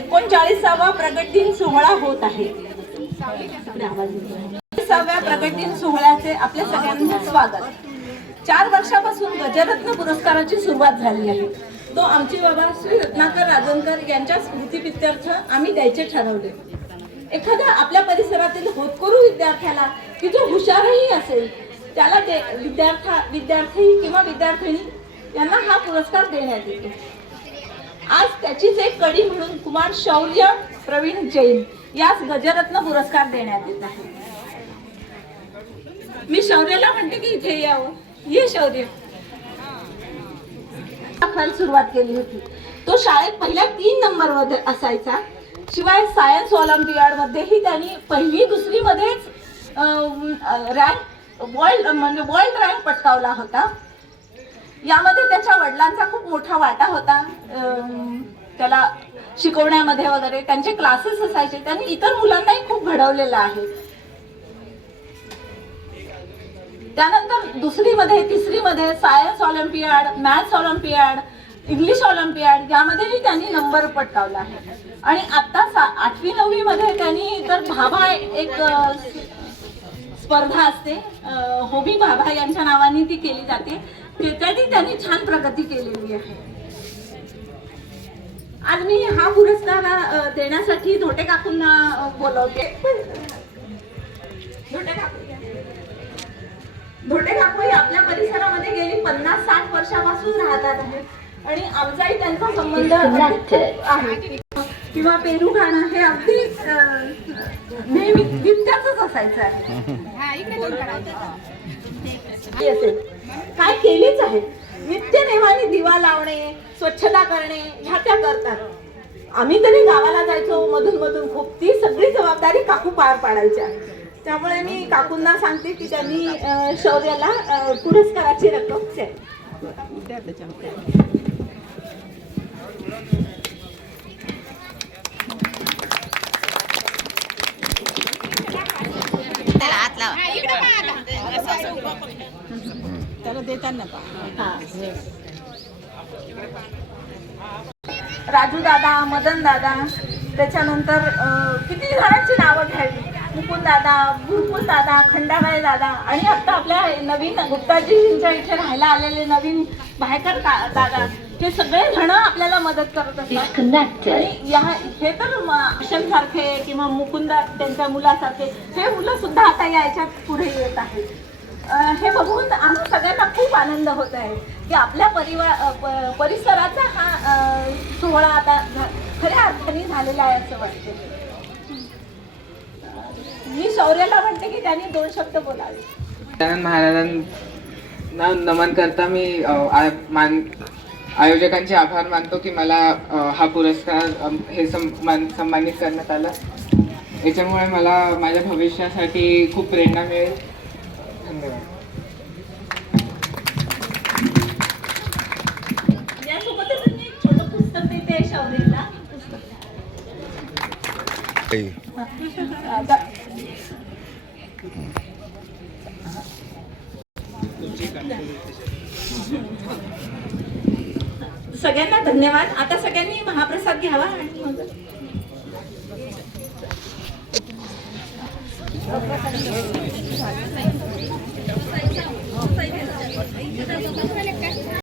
39वा प्रगट दिन सोहळा होत आहे. 39व्या प्रगट दिन सोहळ्याचे आपल्या सगळ्यांचे स्वागत. 4 वर्षापासून गजरत्न पुरस्काराची सुरुवात झाली आहे. तो आमचे बाबा श्री रत्नाकर राजनकर यांच्या स्मृतीप्रित्यर्थ आम्ही द्यायचे ठरवले. एखाद्या आपल्या परिसरातील होतकरू विद्यार्थ्याला की जो हुशारही असेल त्याला विद्यार्थी किंवा विद्यार्थिनी यांना हा पुरस्कार देण्यात येतो. आज त्याचीच एक कडी म्हणून कुमार शौर्य प्रवीण जैन यास गजरत्न पुरस्कार देण्यात येत आहे. मी शौर्याला म्हणते की इथे यावं. ये शौर्य. सुरुवात केली होती. तो शाळेत पहिल्या 3 नंबरमध्ये असायचा. शिवाय सायन्स ऑलिम्पियाड मध्येही त्यांनी 1ली 2री मध्येच रँक वर्ल्ड रँक पटकावला होता. यामध्ये त्याच्या वडिलांचा खूप मोठा वाटा होता. त्याला शिकवण्यामध्ये वगैरे त्यांचे क्लासेस असायचे. त्यांनी इतर मुलांनाही खूप घडवलेलं आहे. त्यानंतर 2री मध्ये 3री मध्ये science Olympiad, maths Olympiad, English Olympiad यामध्येही त्यांनी नंबर पटकावला आहे. आणि आता 8वी 9वी मध्ये त्यांनी तर भाभा एक स्पर्धा असते, होबी भाभा यांच्या नावाने ती केली जाते. त्यातही त्यांनी छान प्रगती केलेली आहे. आज मी हा पुरस्कार देण्यासाठी धोटे काकूंना बोलवते. धोटे काकू आपल्या परिसरामध्ये गेली 50-60 वर्षापासून राहतात आहेत आणि आमचाही त्यांचा संबंध आहे. किंवा पेरू खाणं हे अगदी नेहमी नित्याच असायचं आहे. काय केलेच आहे. नित्य नेमाने दिवा लावणे, स्वच्छता करणे ह्या त्या करतात. आम्ही तरी गावाला जायचो मधून मधून खूप. ती सगळी जबाबदारी काकू पार पाडायच्या. त्यामुळे मी काकूंना सांगते की त्यांनी शौर्याला पुरस्काराची रक्कम द्या. त्याला देताना राजू दादा, मदन दादा, त्याच्यानंतर किती जणांची नावं घ्यावी. मुकुंद दादा, भुरकुल दादा, खंडाबाई दादा आणि आता आपल्या नवीन गुप्ताजींच्या इथे राहायला आलेले नवीन भायकर दादा, हे सगळे जण आपल्याला मदत करत असतात. आणि हे तर अशोक सारखे किंवा मुकुंद त्यांच्या मुलासारखे हे मुलं सुद्धा आता याच्यात पुढे येत आहेत. हे बघून आम्हा सगळ्यांना खूप आनंद होत आहे की आपल्या परिसराचा हा सोहळा आता खऱ्या अर्थाने झालेला आहे असं वाटतं. मी शौर्याला म्हणते की त्यांनी 2 शब्द बोलावे. गजानन महाराजांना नमन करता मी आयोजकांचे आभार मानतो की मला हा पुरस्कार हे सन्मानित करण्यात आला. याच्यामुळे मला माझ्या भविष्यासाठी खूप प्रेरणा मिळेल. धन्यवाद. यासोबतच मी एक छोटं पुस्तक देते शौर्याला. सगळ्यांना धन्यवाद. आता सगळ्यांनी महाप्रसाद घ्यावा आणि मग